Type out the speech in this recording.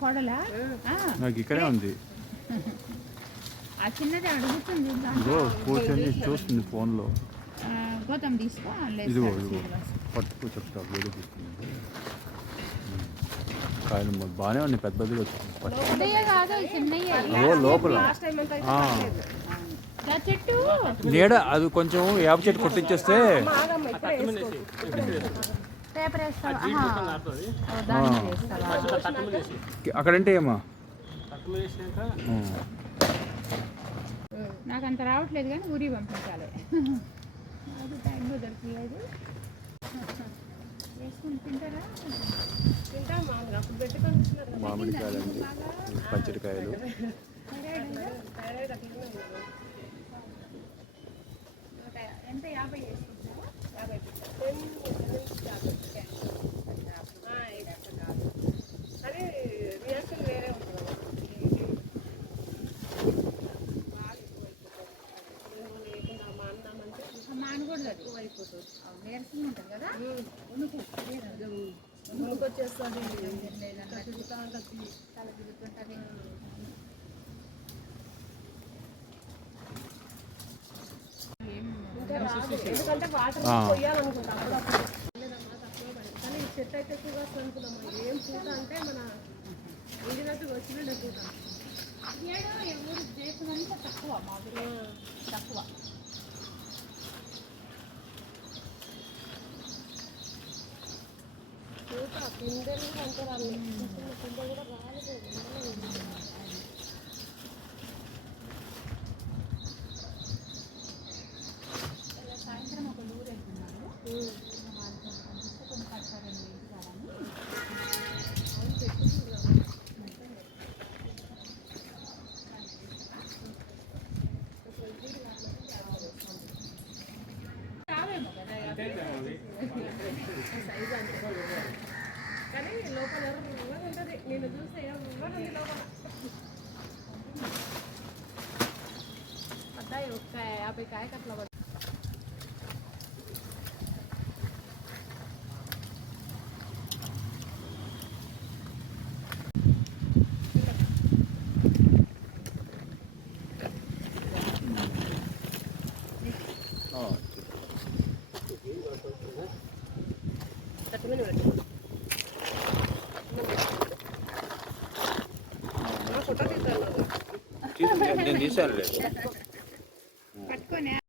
కొడలా నాకు ఇక్కడే ఉంది. ఆ చిన్నది అడుగుతుంది కూర్చొని చూస్తుంది ఫోన్లో. గోతం తీసుకో. ఇదిగో పట్టుకు చెప్తా వేడి తీసుకుంది. కాయలు బాగానే ఉన్నాయి, పెద్ద పెద్దగా వచ్చింది లోపల. చెట్టు నీడ అది కొంచెం వేప చెట్టు కొట్టించేస్తే అక్కడంటే ఏమా నాకు అంత రావట్లేదు కానీ ఊరి పంపించాలి. అది టైంలో దొరకలేదు. వేసుకుని తింటారా? మామిడికాయలు, పచ్చడికాయలు. ఎంత 50 వేసుకుంటారా? 50 మానకూడదు, ఎక్కువ అయిపోతుంది. నీరసంగా ఉంటుంది కదా, ఉనుకొచ్చేస్తుంది, తల తిరుగుతుంటుంది. ఎందుకంటే వాటర్ పోయాలనుకుంటా అప్పుడప్పుడు కానీ ఈ చెట్టు అయితే ఎక్కువగా వస్తుంది అనుకున్నాము. ఏం పూట అంటే మన ఇంటినట్టు వచ్చినట్టు పూట. ఎవరు చేసినంత తక్కువ, మాదిరి తక్కువ. పూట పిందెలు అంటే రాలేదు, పిందె కూడా రాలేదు. సాయంత్రం ఒక ఊరు వెళ్తున్నారు, కొన్ని కట్టారండి రావేమో కదా సైజ్ అంటే. కానీ లోపల ఎవరు ఉంటుంది, నేను చూస్తే ఎవరు ఉంది లోపల. పడ్డాయి ఒక్క 50 కాయకి అట్లా పడ్డాయి. నేను తీసాను లేదు.